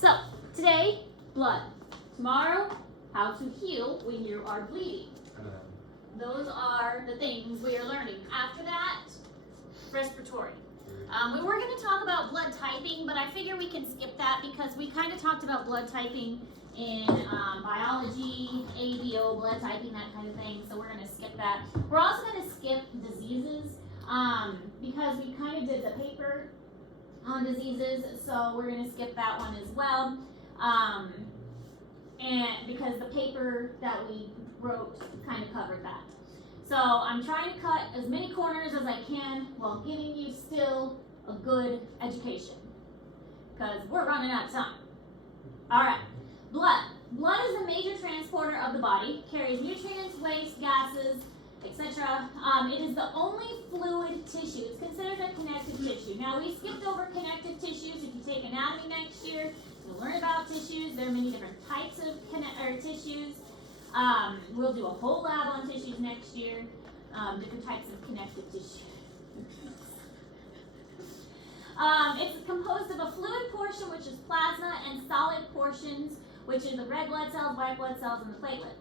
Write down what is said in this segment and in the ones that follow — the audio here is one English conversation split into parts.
So, today, blood. Tomorrow, how to heal when you are bleeding. Those are the things we are learning. After that, respiratory. We were going to talk about blood typing, but I figure we can skip that because we kind of talked about blood typing in biology, ABO, blood typing, that kind of thing. So we're going to skip that. We're also going to skip diseases because we kind of did the paper on diseases. So we're going to skip that one as well. And because the paper that we wrote kind of covered that. So I'm trying to cut as many corners as I can while giving you still a good education because we're running out of time. All right, blood. Blood is a major transporter of the body, carries nutrients, waste, gases, etc. It is the only fluid tissue. It's considered a connective tissue. Now we skipped over connective tissues. If you take anatomy next year, you'll learn about tissues. There are many different types of tissues. We'll do a whole lab on tissues next year, different types of connective tissue. It's composed of a fluid portion, which is plasma, and solid portions, which are the red blood cells, white blood cells, and the platelets.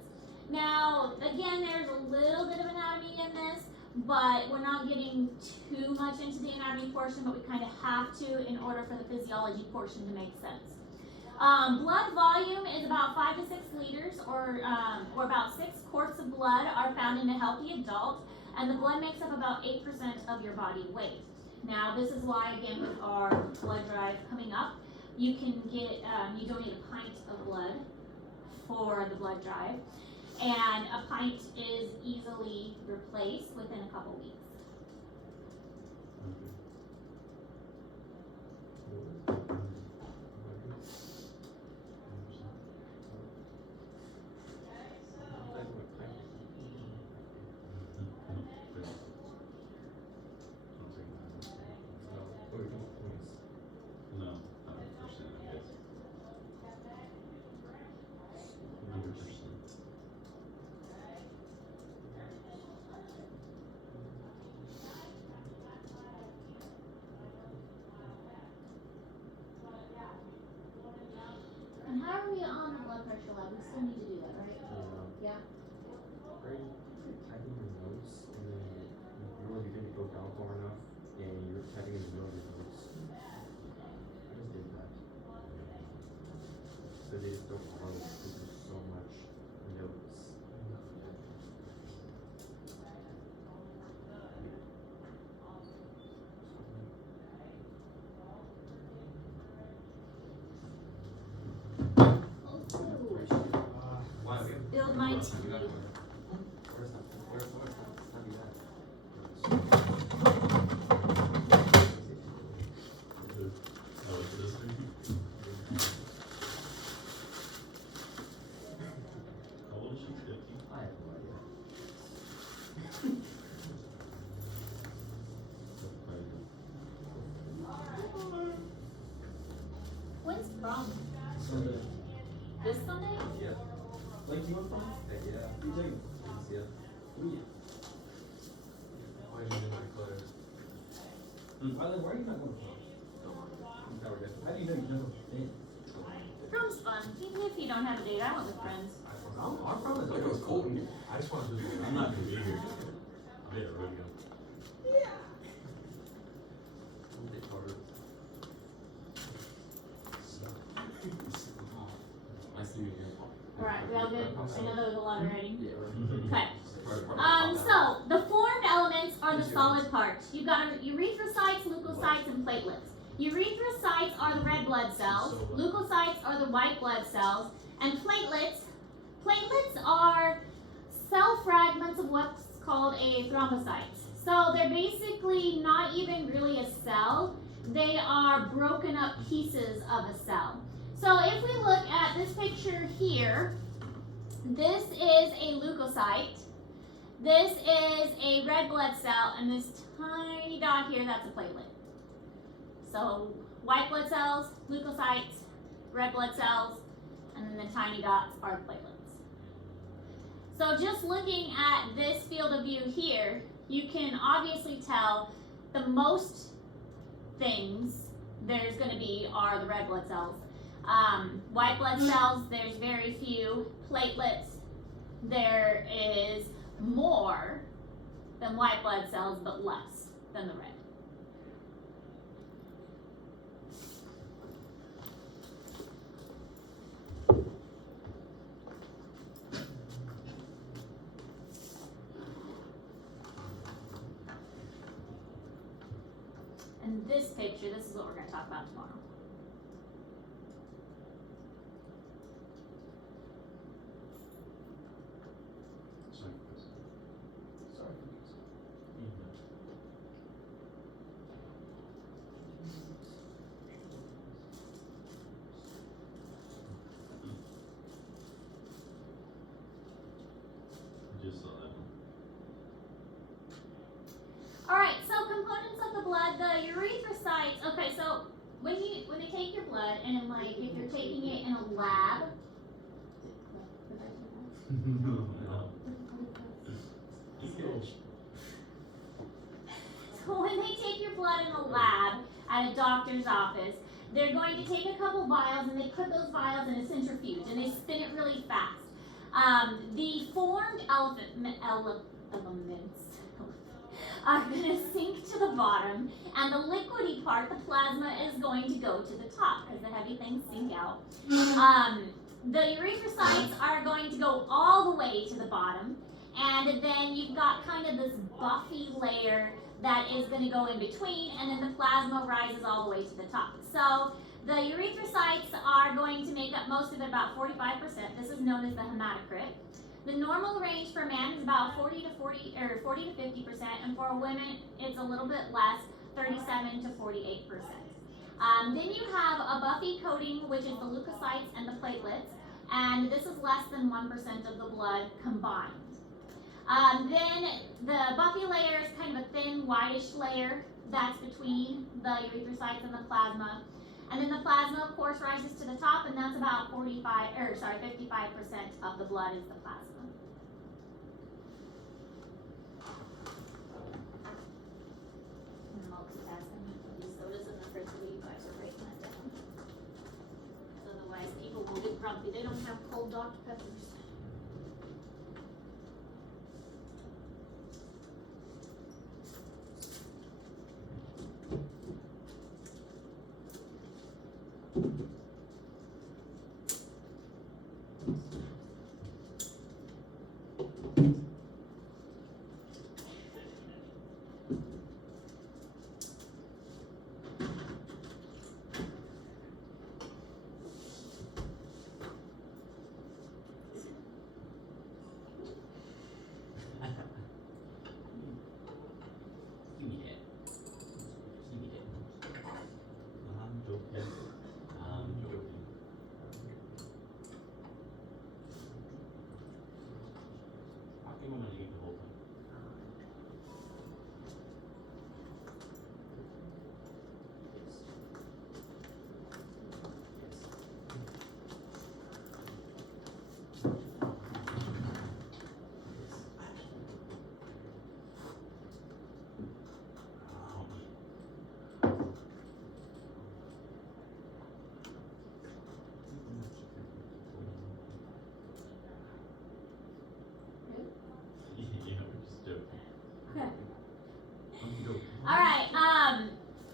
Now, again, there's a little bit of anatomy in this, but we're not getting too much into the anatomy portion, but we kind of have to in order for the physiology portion to make sense. Blood volume is about 5 to 6 liters, or about 6 quarts of blood are found in a healthy adult, and the blood makes up about 8% of your body weight. Now, this is why, again, with our blood drive coming up, you can get, you donate a pint of blood for the blood drive, and a pint is easily replaced within a couple weeks. And how are we on the blood pressure lab? We still need to do that, right? Yeah. Are you typing your notes and then you didn't go down far enough and you're typing in the middle of your notes? I just did that. So they just don't follow because there's so much notes. Build my teeth. When's prom? Sunday. This Sunday? Yeah. Like you went from? Yeah. You take it. Yeah. Yeah. Why did you do my clothes? Why are you not going to prom? How we How do you know you never been? Prom's fun, even if you don't have a date. I went with friends. Our prom is Like it was cold. I just want to do I'm not gonna be here. I did a rodeo. I see you again. Alright, we all good? I know there was a lot already. Yeah. Okay. So the formed elements are the solid parts. You've got erythrocytes, leukocytes, and platelets. Erythrocytes are the red blood cells, leukocytes are the white blood cells, and platelets are cell fragments of what's called a thrombocyte. So they're basically not even really a cell, they are broken up pieces of a cell. So if we look at this picture here, this is a leukocyte, this is a red blood cell, and this tiny dot here, that's a platelet. So white blood cells, leukocytes, red blood cells, and then the tiny dots are platelets. So just looking at this field of view here, you can obviously tell the most things there's going to be are the red blood cells. White blood cells, there's very few. Platelets, there is more than white blood cells, but less than the red. And this picture, this is what we're going to talk about tomorrow. Sorry for this. Sorry for this. Just saw that one. Alright, so components of the blood, the erythrocytes. Okay, so when they take your blood, and then like if you're taking it in a lab, No. so when they take your blood in a lab at a doctor's office, they're going to take a couple vials and they put those vials in a centrifuge and they spin it really fast. The formed elements are going to sink to the bottom, and the liquidy part, the plasma, is going to go to the top because the heavy things sink out. The erythrocytes are going to go all the way to the bottom, and then you've got kind of this buffy layer that is going to go in between, and then the plasma rises all the way to the top. So the erythrocytes are going to make up most of it, about 45%. This is known as the hematocrit. The normal range for men is about 40 to 50%, and for women it's a little bit less, 37 to 48%. Then you have a buffy coating, which is the leukocytes and the platelets, and this is less than 1% of the blood combined. Then the buffy layer is kind of a thin, whitish layer that's between the erythrocytes and the plasma. And then the plasma, of course, rises to the top, and that's about 55% of the blood is the plasma. And multitasking, these sodas in the fridge, so you guys are breaking that down. Otherwise, people will get grumpy. They don't have cold Dr. Peppers.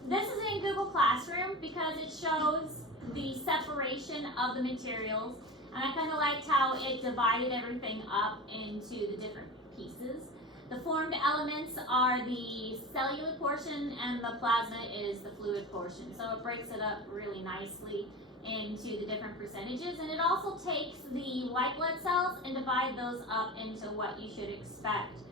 This is in Google Classroom because it shows the separation of the materials, and I kind of liked how it divided everything up into the different pieces. The formed elements are the cellular portion, and the plasma is the fluid portion. So it breaks it up really nicely into the different percentages, and it also takes the white blood cells and divide those up into what you should expect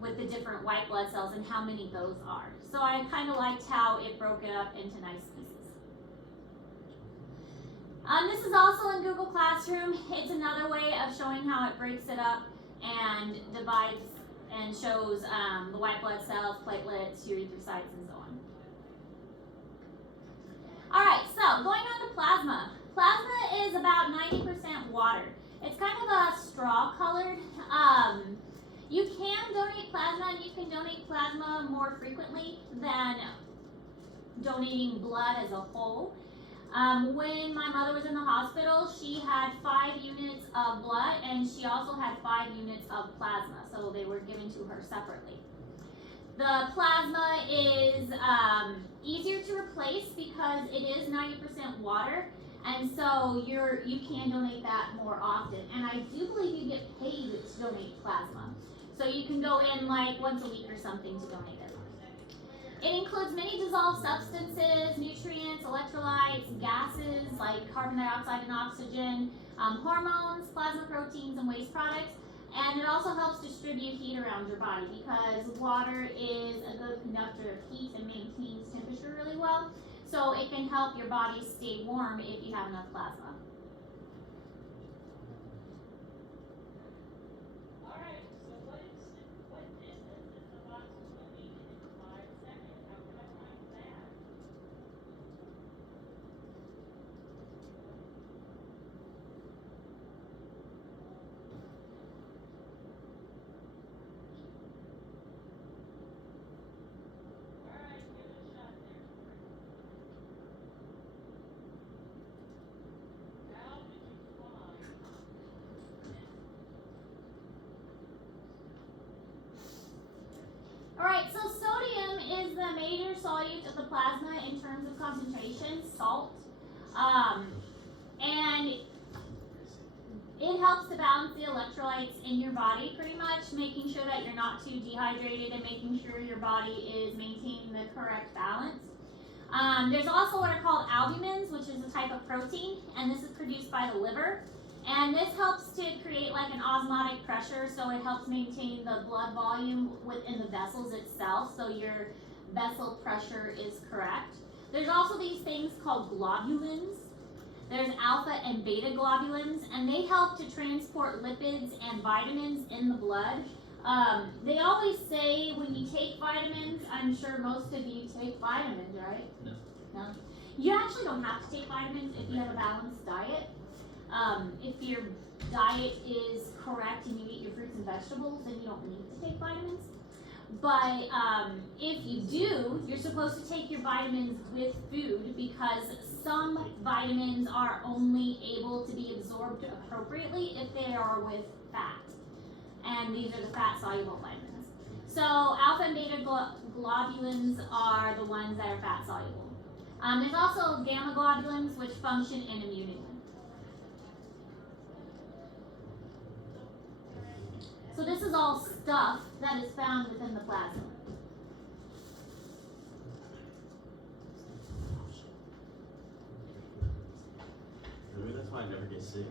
with the different white blood cells and how many those are. So I kind of liked how it broke it up into nice pieces. This is also in Google Classroom. It's another way of showing how it breaks it up and divides and shows the white blood cells, platelets, erythrocytes, and so on. All right, so going on to plasma. Plasma is about 90% water. It's kind of a straw colored. You can donate plasma, and you can donate plasma more frequently than donating blood as a whole. When my mother was in the hospital, she had 5 units of blood and she also had 5 units of plasma, so they were given to her separately. The plasma is easier to replace because it is 90% water, and so you can donate that more often. And I do believe you get paid to donate plasma, so you can go in like once a week or something to donate it. It includes many dissolved substances, nutrients, electrolytes, gases like carbon dioxide and oxygen, hormones, plasma proteins, and waste products. And it also helps distribute heat around your body because water is a good conductor of heat and maintains temperature really well. So it can help your body stay warm if you have enough plasma. Alright, so sodium is the major solute of the plasma in terms of concentration, salt. And it helps to balance the electrolytes in your body pretty much, making sure that you're not too dehydrated and making sure your body is maintaining the correct balance. There's also what are called albumins, which is a type of protein, and this is produced by the liver. And this helps to create like an osmotic pressure, so it helps maintain the blood volume within the vessels itself, so your vessel pressure is correct. There's also these things called globulins. There's alpha and beta globulins, and they help to transport lipids and vitamins in the blood. They always say when you take vitamins, I'm sure most of you take vitamins, right? No. No? You actually don't have to take vitamins if you have a balanced diet. If your diet is correct and you eat your fruits and vegetables, then you don't need to take vitamins. But if you do, you're supposed to take your vitamins with food because some vitamins are only able to be absorbed appropriately if they are with fat. And these are the fat-soluble vitamins. So alpha and beta globulins are the ones that are fat-soluble. There's also gamma globulins, which function in immunity. So this is all stuff that is found within the plasma. Maybe that's why I never get sick.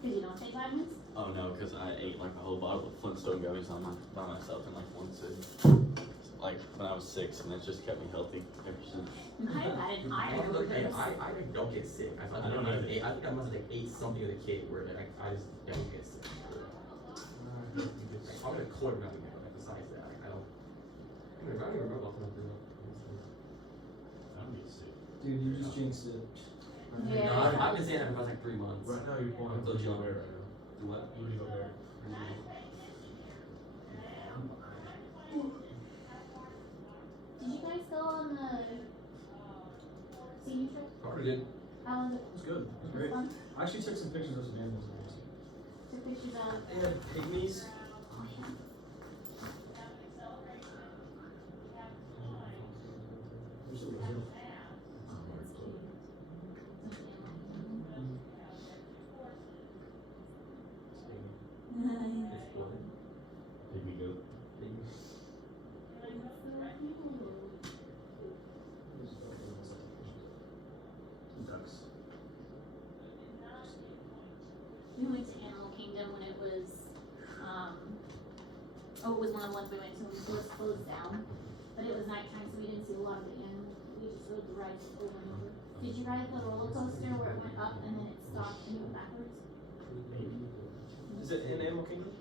Because you don't take vitamins? Oh no, because I ate like a whole bottle of Flintstone gummies by myself in like one sitting. Like when I was 6, and it's just kept me healthy ever since. I had an iron overdose. I don't get sick. I I don't either. I think I must have ate something as a kid where I just don't get sick. I'm gonna court nothing besides that. I don't even remember what I'm doing. I don't get sick. Dude, you just jinxed it. Yeah. No, I've been saying that for about like 3 months. Right now you're pulling I'm a still bear chilling. right now. Do what? Illegal bear. Did you guys go on the senior trip? Probably did. How was it? It was good. It was Was great. it fun? I actually took some pictures of some animals. Took pictures of. They had pygmies. Oh, yeah. They're so cute. Oh, that's cute. It's what? Pygmy goat. Some ducks. We went to Animal Kingdom when it was, it was one of the ones we went to when it was closed down. But it was nighttime, so we didn't see a lot of the animals. We just rode the rides over and over. Did you ride the roller coaster where it went up and then it stopped and went backwards? Is it in Animal Kingdom?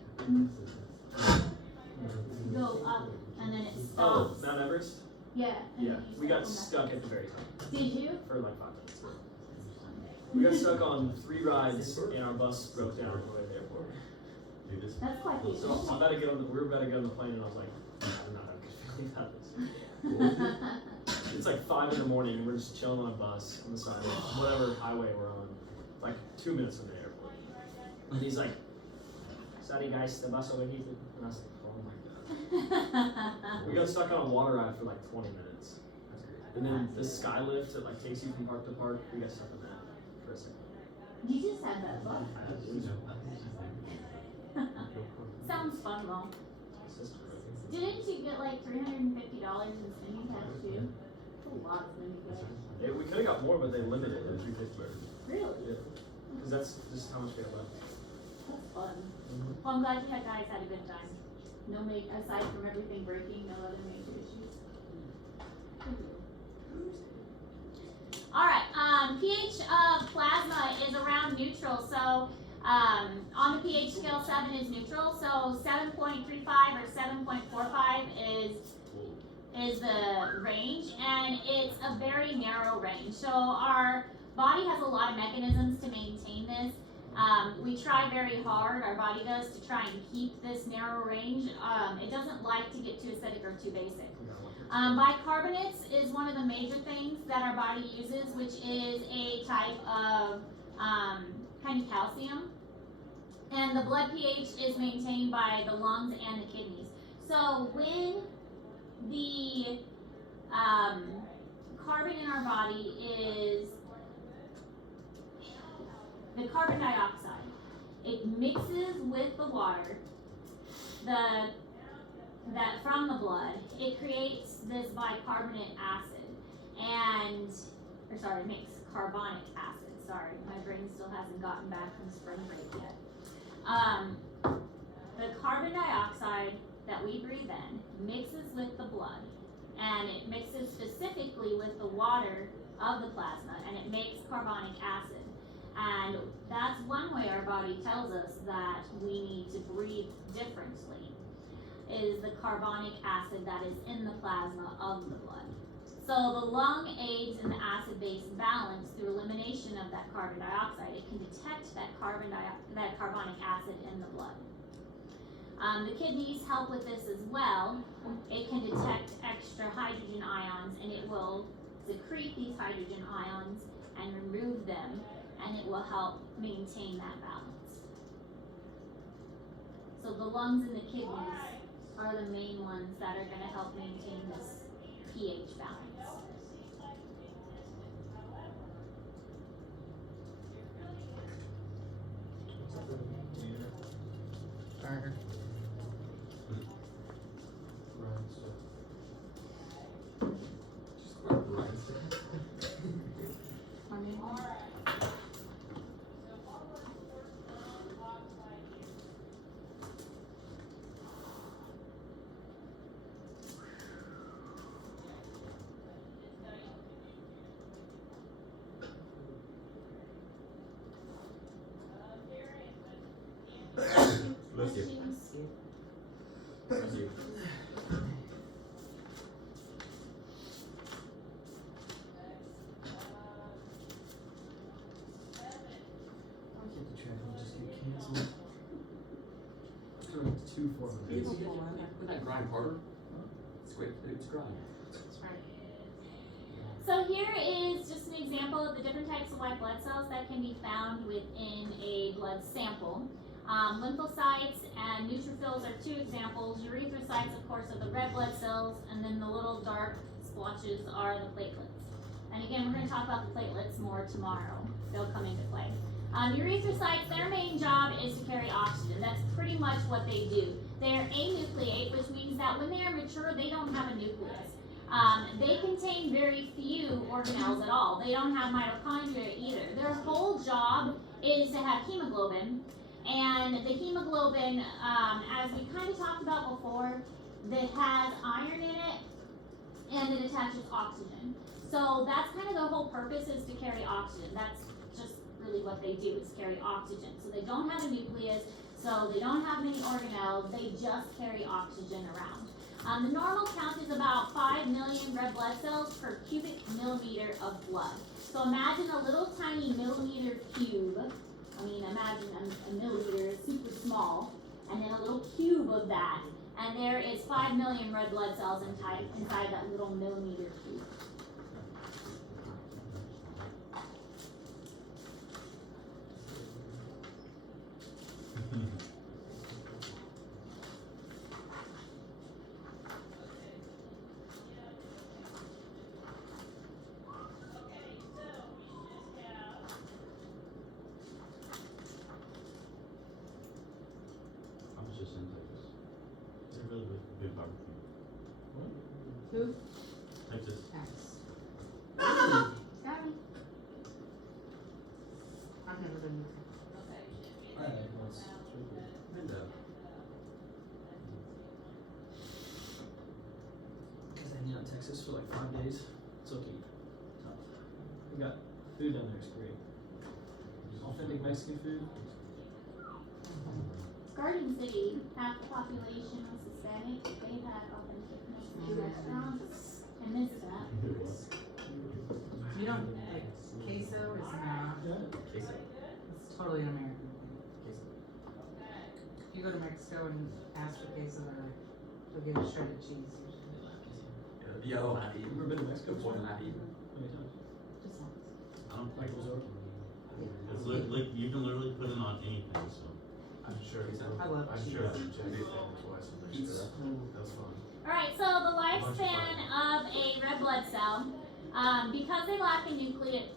You go up and then it Oh, stops. Mount Everest? Yeah. and Yeah. then you We got start stuck going at the very top back. Did you? for like 5 minutes. We got stuck on 3 rides and our bus broke down on the way to the airport. Dude, this That's quite the So I'm about to get on the, we were about to get on the plane and I was like, I'm not having a good feeling about this. it's like 5 in the morning and we're just chilling on a bus on the side of whatever highway we're on, like 2 minutes from the airport. And he's like, "Sorry guys, the bus overheated." And I was like, "Oh my god." We got stuck on a water ride for like 20 minutes. And then the sky lift that like takes you from park to park, we got stuck on that for a second. You just had that fun. Sounds fun though. It's just crazy. Didn't you get like $350 in spending tax too? That's a lot of spending tax. Yeah, we could have got more, but they limited it at 350. Really? Yeah. Because that's just how much we have left. That's fun. Well, I'm glad you guys had a good time. No aside from everything breaking, no other major issues. Alright, pH of plasma is around neutral, so on the pH scale 7 is neutral, so 7.35 or 7.45 is the range, and it's a very narrow range. So our body has a lot of mechanisms to maintain this. We try very hard, our body does, to try and keep this narrow range. It doesn't like to get too acidic or too basic. Bicarbonates is one of the major things that our body uses, which is a type of kind of calcium. And the blood pH is maintained by the lungs and the kidneys. So when the carbon in our body is the carbon dioxide, it mixes with the water, that from the blood, it creates this bicarbonate acid, it makes carbonic acid. Sorry, my brain still hasn't gotten back from spring break yet. The carbon dioxide that we breathe in mixes with the blood, and it mixes specifically with the water of the plasma, and it makes carbonic acid. And that's one way our body tells us that we need to breathe differently, is the carbonic acid that is in the plasma of the blood. So the lung aids in the acid-base balance through elimination of that carbon dioxide. It can detect that carbonic acid in the blood. The kidneys help with this as well. It can detect extra hydrogen ions, and it will secrete these hydrogen ions and remove them, and it will help maintain that balance. So the lungs and the kidneys are the main ones that are going to help maintain this pH balance. Bless you. Bless you. Why can't the track just get canceled? After 2 4 minutes. Would that grind harder? It's great. It's grind. So here is just an example of the different types of white blood cells that can be found within a blood sample. Lymphocytes and neutrophils are 2 examples. Erythrocytes, of course, are the red blood cells, and then the little dark splotches are the platelets. And again, we're going to talk about the platelets more tomorrow. They'll come into play. Erythrocytes, their main job is to carry oxygen. That's pretty much what they do. They're anucleate, which means that when they are mature, they don't have a nucleus. They contain very few organelles at all. They don't have mitochondria either. Their whole job is to have hemoglobin, and the hemoglobin, as we kind of talked about before, that has iron in it, and it attaches oxygen. So that's kind of the whole purpose, is to carry oxygen. That's just really what they do, is carry oxygen. So they don't have a nucleus, so they don't have many organelles, they just carry oxygen around. The normal count is about 5 million red blood cells per cubic millimeter of blood. So imagine a little tiny millimeter cube. I mean, imagine a millimeter is super small, and then a little cube of that. And there is 5 million red blood cells inside that little millimeter cube. I've never been to I have once. It's really cool. And Because I hang out in Texas for like 5 days. It's okay. Tough. We got food down there. It's great. Authentic Mexican food. Garden City, half the population was Hispanic. They had authentic Mexican restaurants. I missed that. You don't like queso is not. queso. It's totally an American thing. Queso. If you go to Mexico and ask for queso, they'll give you shredded cheese usually. Yo, not even. Ever been to Mexico? Good point, not even. How many times? Just once. I don't Like resort. It's like you can literally put it on anything. So I'm sure it's I love I'm cheese. sure I've checked it twice and Pizza. that's fun. Alright, so the lifespan of a red blood cell, because they lack a nucleus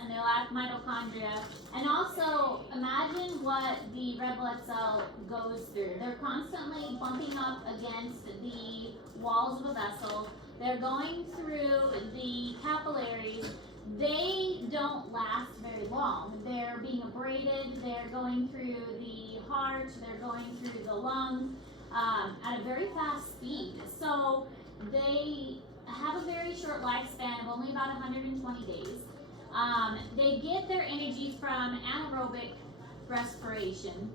and they lack mitochondria, and also imagine what the red blood cell goes through. They're constantly bumping up against the walls of a vessel. They're going through the capillaries. They don't last very long. They're being abraded, they're going through the heart, they're going through the lung at a very fast speed. So they have a very short lifespan of only about 120 days. They get their energy from anaerobic respiration,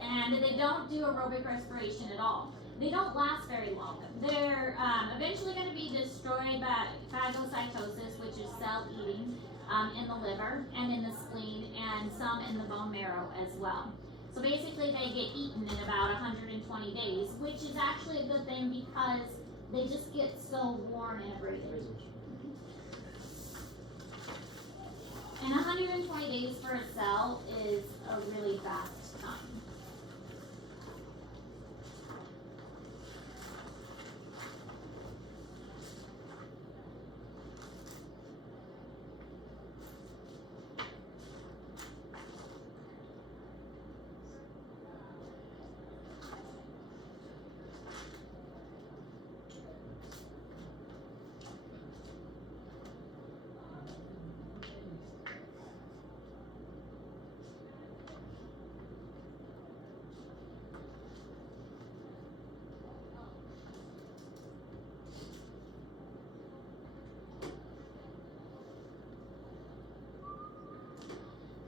and they don't do aerobic respiration at all. They don't last very long. They're eventually going to be destroyed by phagocytosis, which is cell eating, in the liver and in the spleen and some in the bone marrow as well. So basically they get eaten in about 120 days, which is actually a good thing because they just get so worn and abraded. And 120 days for a cell is a really fast time.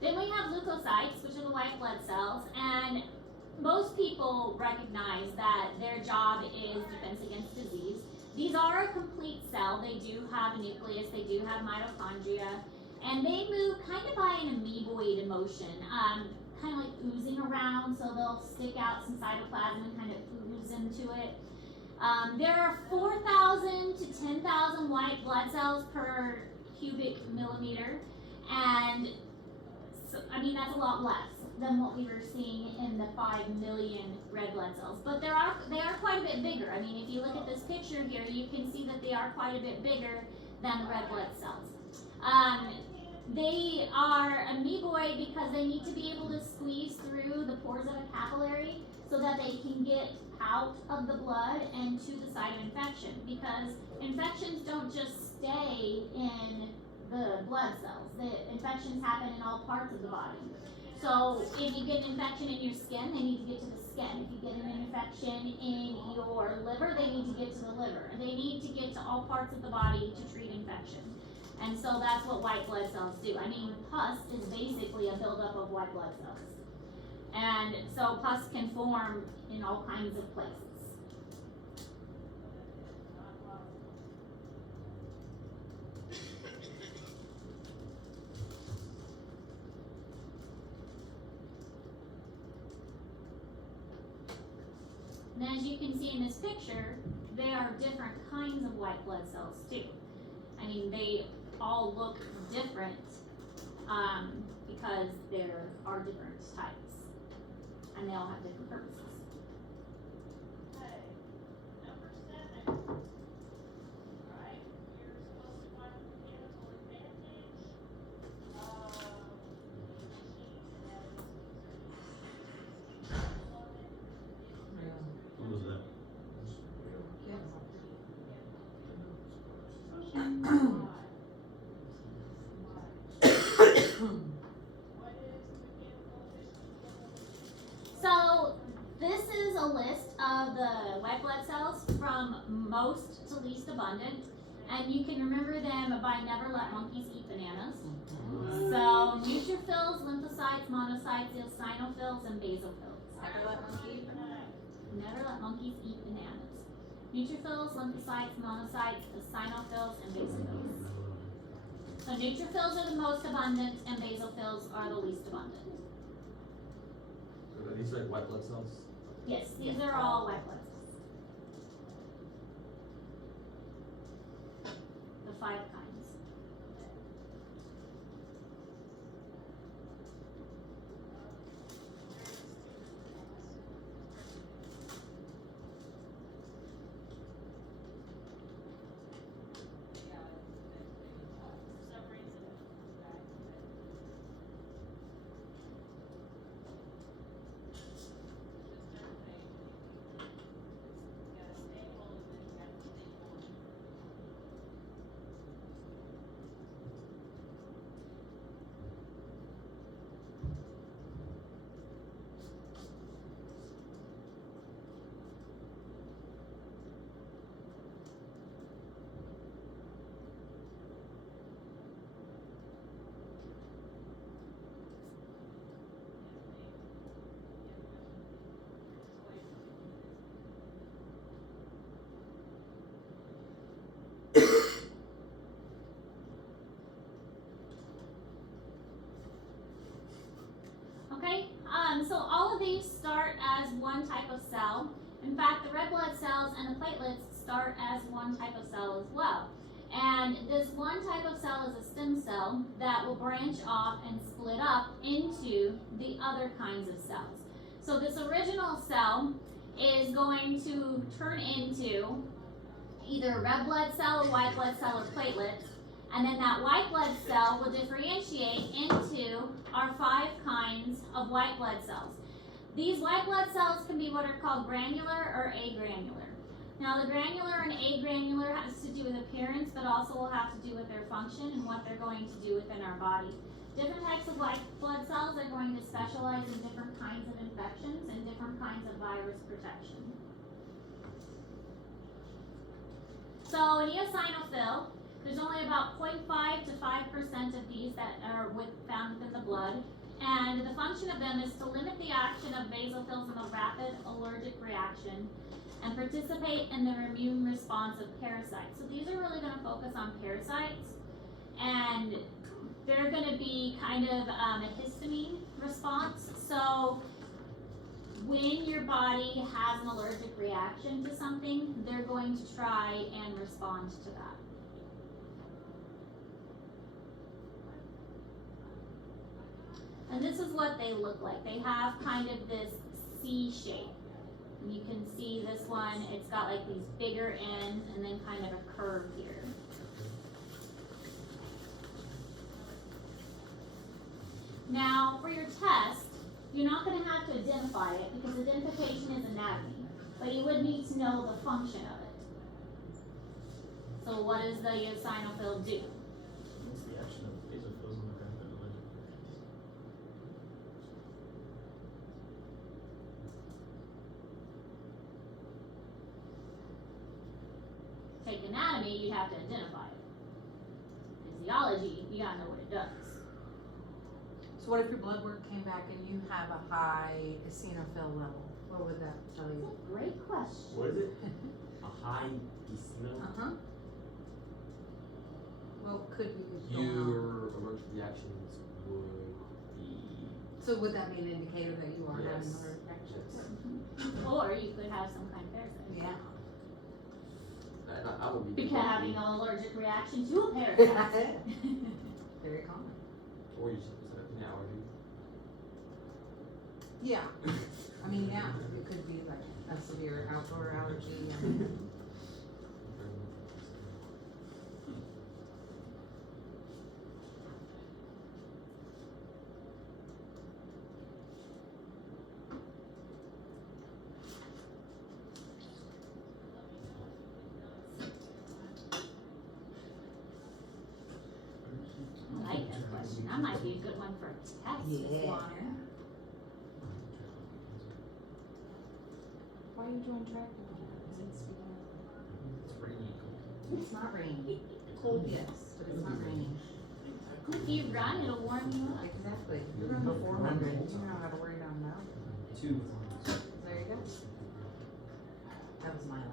Then we have leukocytes, which are the white blood cells, and most people recognize that their job is defense against disease. These are a complete cell. They do have a nucleus, they do have mitochondria, and they move kind of by an amoeboid motion, kind of like oozing around, so they'll stick out some cytoplasm and kind of ooze into it. There are 4,000 to 10,000 white blood cells per cubic millimeter, and so, I mean, that's a lot less than what we were seeing in the 5 million red blood cells. But they are quite a bit bigger. I mean, if you look at this picture here, you can see that they are quite a bit bigger than the red blood cells. They are amoeboid because they need to be able to squeeze through the pores of a capillary so that they can get out of the blood and to the site of infection, because infections don't just stay in the blood cells. The infections happen in all parts of the body. So if you get an infection in your skin, they need to get to the skin. If you get an infection in your liver, they need to get to the liver. They need to get to all parts of the body to treat infection. And so that's what white blood cells do. I mean, pus is basically a buildup of white blood cells. And so pus can form in all kinds of places. And as you can see in this picture, there are different kinds of white blood cells too. I mean, they all look different because there are different types, and they all have different purposes. what was that? So this is a list of the white blood cells from most to least abundant, and you can remember them by never let monkeys eat bananas. So neutrophils, lymphocytes, monocytes, eosinophils, and basophils. Never let monkey eat banana. Never let monkeys eat bananas. Neutrophils, lymphocytes, monocytes, eosinophils, and basophils. So neutrophils are the most abundant, and basophils are the least abundant. So are these like white blood cells? Yes, these are all white blood cells. The 5 kinds. Okay, so all of these start as one type of cell. In fact, the red blood cells and the platelets start as one type of cell as well. And this one type of cell is a stem cell that will branch off and split up into the other kinds of cells. So this original cell is going to turn into either a red blood cell, a white blood cell, or platelets. And then that white blood cell will differentiate into our 5 kinds of white blood cells. These white blood cells can be what are called granular or agranular. Now the granular and agranular has to do with appearance, but also will have to do with their function and what they're going to do within our body. Different types of white blood cells are going to specialize in different kinds of infections and different kinds of virus protection. So an eosinophil, there's only about 0.5 to 5% of these that are found within the blood. And the function of them is to limit the action of basophils in a rapid allergic reaction and participate in the immune response of parasites. So these are really going to focus on parasites. And they're going to be kind of a histamine response. So when your body has an allergic reaction to something, they're going to try and respond to that. And this is what they look like. They have kind of this C shape. And you can see this one, it's got like these bigger ends and then kind of a curve here. Now, for your test, you're not going to have to identify it because identification is anatomy, but you would need to know the function of it. So what does the eosinophil do? What's the action of basophils on the rapid allergic reactions? Take anatomy, you have to identify it. Physiology, you gotta know what it does. So what if your blood work came back and you have a high eosinophil level? What would that tell That's you? a great question. What is it? A high eosinophil? Uh-huh. What could be going on? Your allergic reactions would be. So would that be an indicator that you are having Yes. an allergic reaction? Yes. Or you could have some kind of parasite. Yeah. I would be. Because having an allergic reaction to a parasite. Very common. Or you just have an allergy. Yeah. I mean, yeah, it could be like a severe outdoor allergy. And I like this question. question. That might be a good one for a test. Yeah. Water. Why are you doing track? Is it speaking It's raining. It's not raining. Cold, yes, but it's not raining. If you run, it'll warm you up. Exactly. You run the 400, you know how to worry about that. 2. There you go. That was my life.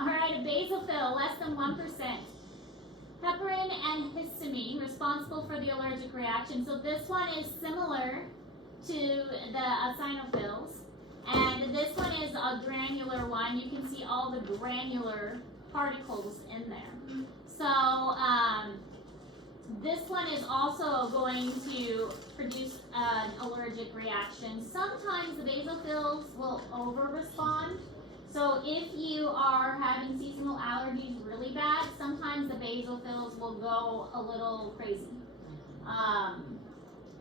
Alright, a basophil, less than 1%. Heparin and histamine, responsible for the allergic reaction. So this one is similar to the eosinophils. And this one is a granular one. You can see all the granular particles in there. So this one is also going to produce an allergic reaction. Sometimes the basophils will over-respond. So if you are having seasonal allergies really bad, sometimes the basophils will go a little crazy.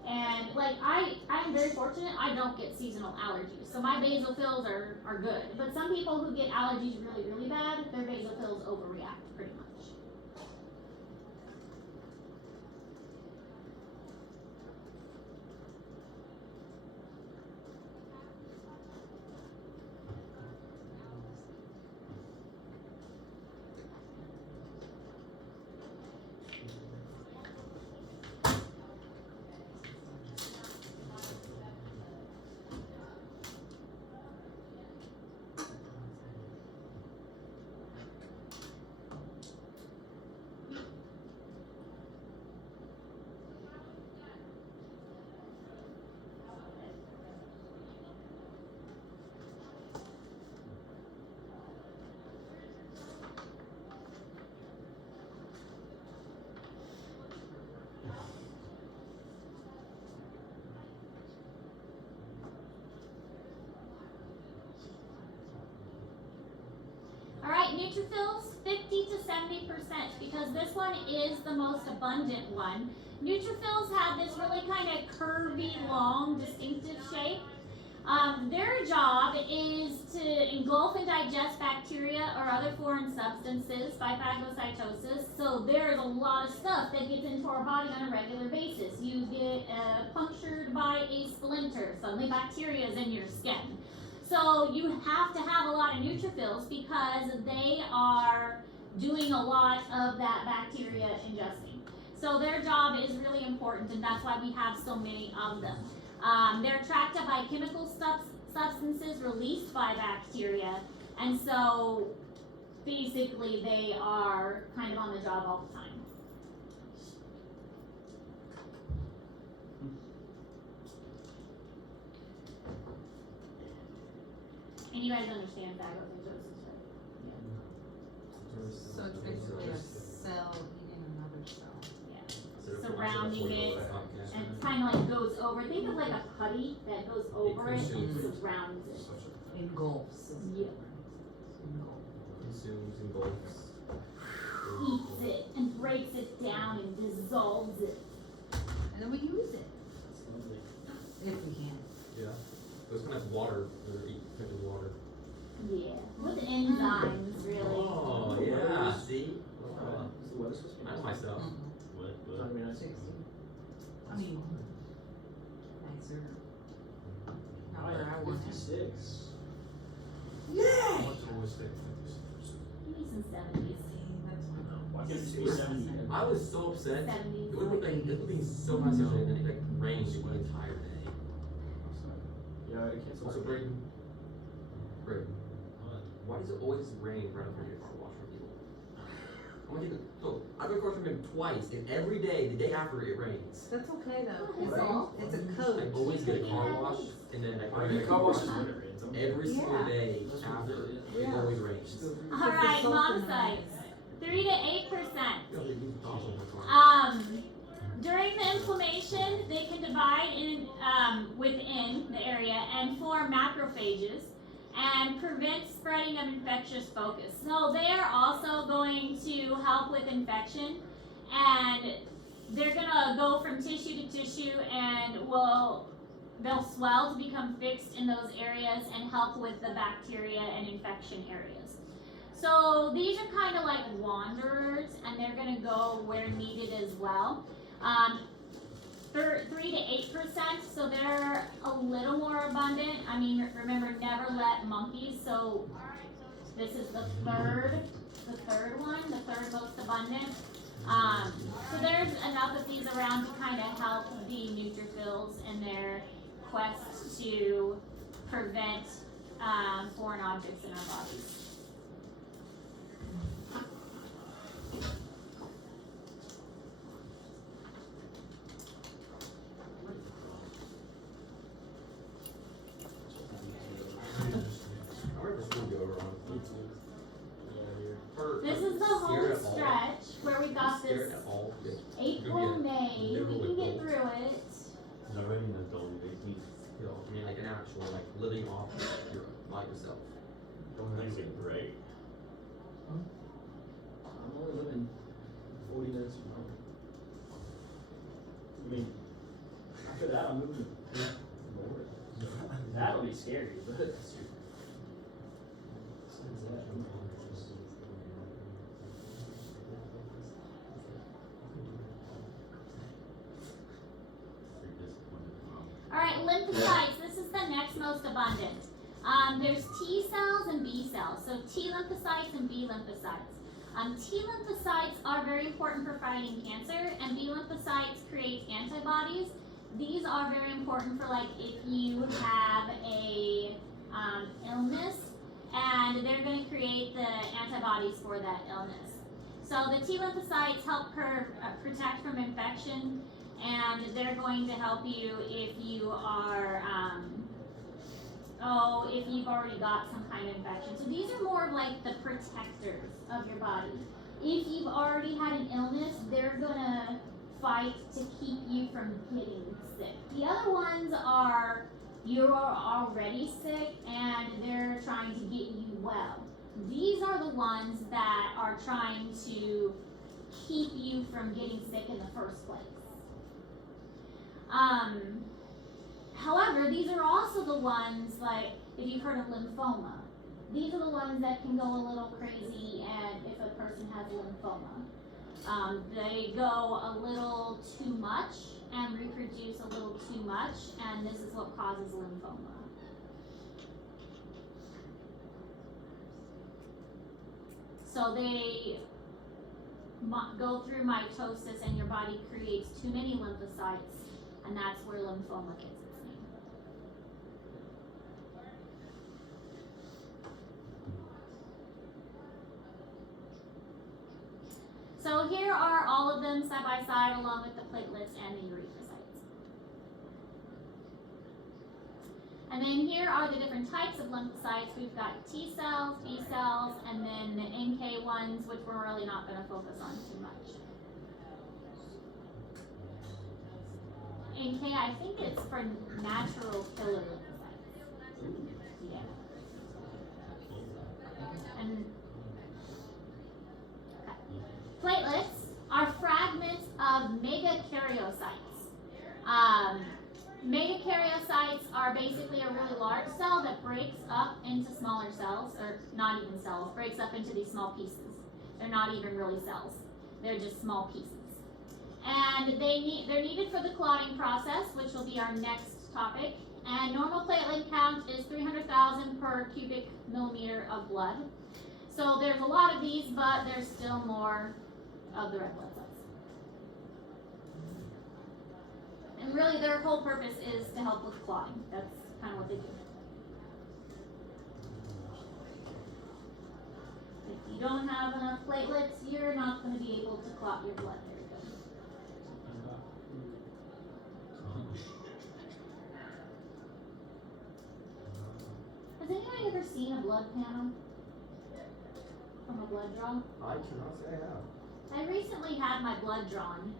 And like I'm very fortunate, I don't get seasonal allergies. So my basophils are good. But some people who get allergies really, really bad, their basophils overreact pretty much. Alright, neutrophils, 50 to 70%, because this one is the most abundant one. Neutrophils have this really kind of curvy, long, distinctive shape. Their job is to engulf and digest bacteria or other foreign substances by phagocytosis. So there's a lot of stuff that gets into our body on a regular basis. You get punctured by a splinter, suddenly bacteria is in your skin. So you have to have a lot of neutrophils because they are doing a lot of that bacteria ingesting. So their job is really important, and that's why we have so many of them. They're attracted by chemical substances released by bacteria, and so basically they are kind of on the job all the time. And you guys understand phagocytosis, right? So it's basically a cell eating another cell. Yeah. Surrounding it, and it kind of like goes over. Think of like a putty that goes over it and surrounds it. Engulfs. Yeah. Consumes, engulfs. Eats it and breaks it down and dissolves it. And then we use it, That's lovely. if we can. Yeah. Those kind of water, they're touching water. Yeah. With enzymes, really. Oh, yeah. See? Oh, Is the weather supposed to be I know nice? myself. What? It's not gonna be nice. 60. I mean, nicer. Not where I want it. 56. Yeah! What's always stay Maybe some 70s. Why can't it just be 70? I was so upset. 70s. It would have been so nice yesterday, and then it like rained the entire day. Yeah, it canceled. Also, Braden, why does it always rain right after your car wash from people? I'm gonna take it. So I've been across from him twice, and every day, the day after, it rains. That's okay though. Well, It's a I code. always get a car wash, and then I Your car wash is when it rains. every single Yeah. day after. It Yeah. always rains. All right, monocytes, 3 to 8%. You know, they use dogs on my car. During the inflammation, they can divide in within the area and form macrophages and prevent spreading of infectious focus. So they are also going to help with infection, and they're gonna go from tissue to tissue and they'll swell to become fixed in those areas and help with the bacteria and infection areas. So these are kind of like wanderers, and they're gonna go where needed as well. Um, 3 to 8%, so they're a little more abundant. I mean, remember, never let monkeys, so this is the third one, the third most abundant. So there's enough of these around to kind of help the neutrophils in their quest to prevent foreign objects in our bodies. I remember school go around. This is the home stretch where we've got this Scared at all. Yeah. April, May. We can get through it. He's already an adult, he You know, I mean, like an actual, like living off your by yourself. Things are great. I'm only living 40 minutes from home. I mean, after that, I'm moving to Lord. That'll be scary, but besides that, I'm You're disappointed in mom. Alright, lymphocytes. This is the next most abundant. There's T cells and B cells. So T lymphocytes and B lymphocytes. T lymphocytes are very important for fighting cancer, and B lymphocytes create antibodies. These are very important for, like, if you have a illness, and they're going to create the antibodies for that illness. So the T lymphocytes help protect from infection, and they're going to help you if you are, if you've already got some kind of infection. So these are more of like the protectors of your body. If you've already had an illness, they're gonna fight to keep you from getting sick. The other ones are, you're already sick and they're trying to get you well. These are the ones that are trying to keep you from getting sick in the first place. However, these are also the ones, like, if you've heard of lymphoma, these are the ones that can go a little crazy, and if a person has lymphoma. They go a little too much and reproduce a little too much, and this is what causes lymphoma. So they go through mitosis, and your body creates too many lymphocytes, and that's where lymphoma gets its name. So here are all of them side by side, along with the platelets and the erythrocytes. And then here are the different types of lymphocytes. We've got T cells, B cells, and then the NK ones, which we're really not going to focus on too much. NK, I think it's for natural killer lymphocytes. Yeah. And okay. Platelets are fragments of megakaryocytes. Megakaryocytes are basically a really large cell that breaks up into smaller cells, or not even cells, breaks up into these small pieces. They're not even really cells. They're just small pieces. And they're needed for the clotting process, which will be our next topic. And normal platelet count is 300,000 per cubic millimeter of blood. So there's a lot of these, but there's still more of the red blood cells. And really their whole purpose is to help with clotting. That's kind of what they do. If you don't have enough platelets, you're not going to be able to clot your blood very good. Has anybody ever seen a blood panel from a blood draw? I cannot say I have. I recently had my blood drawn.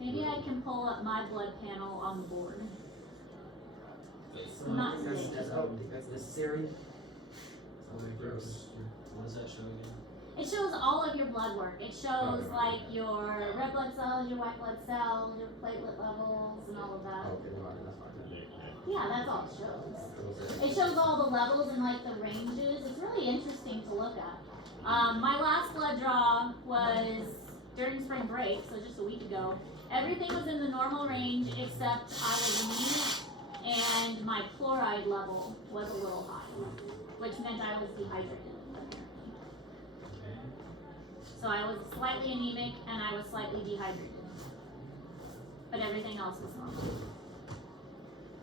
Maybe I can pull up my blood panel on the board. Not I today. don't think that's necessary. Gross. What does that show again? It shows all of your blood work. It shows like your red blood cells, your white blood cells, your platelet levels, and all of that. Okay, never mind, that's fine. Yeah, that's all it shows. It shows all the levels and like the ranges. It's really interesting to look at. My last blood draw was during spring break, so just a week ago, Everything was in the normal range except I was anemic and my chloride level was a little high, which meant I was dehydrated, apparently. So I was slightly anemic and I was slightly dehydrated. But everything else was normal.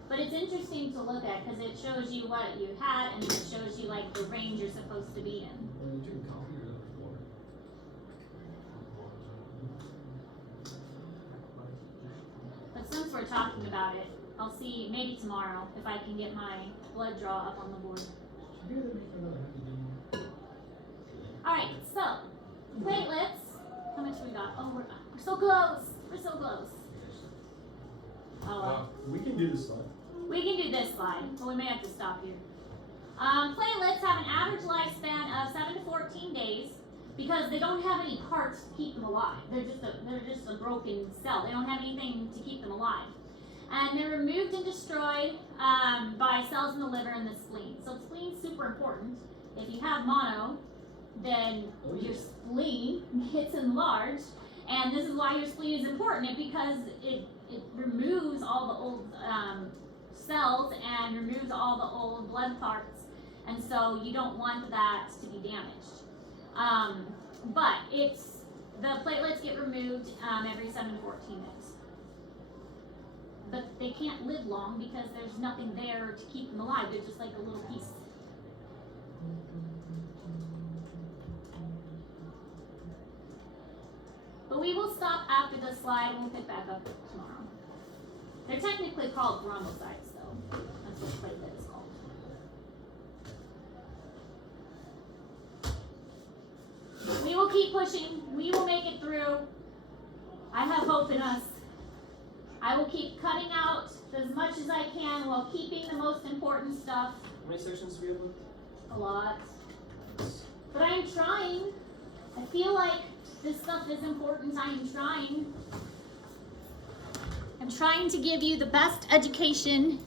But it's interesting to look at because it shows you what you had and it shows you like the range you're supposed to be in. Were you drinking coffee or water? But since we're talking about it, I'll see maybe tomorrow if I can get my blood draw up on the board. Alright, so platelets. How much we got? Oh, we're so close. We're so close. Oh well. We can do this slide. We can do this slide, but we may have to stop here. Platelets have an average lifespan of 7 to 14 days because they don't have any parts to keep them alive. They're just a broken cell. They don't have anything to keep them alive. And they're removed and destroyed by cells in the liver and the spleen. So spleen's super important. If you have mono, then your spleen gets enlarged. And this is why your spleen is important, because it removes all the old cells and removes all the old blood parts, and so you don't want that to be damaged. But the platelets get removed every 7 to 14 days. But they can't live long because there's nothing there to keep them alive. They're just like a little piece. But we will stop after this slide and we'll pick back up tomorrow. They're technically called thrombocytes, though. That's what platelet is called. We will keep pushing. We will make it through. I have hope in us. I will keep cutting out as much as I can while keeping the most important stuff. How many sections do we have left? A lot. But I am trying. I feel like this stuff is important. I am trying. I'm trying to give you the best education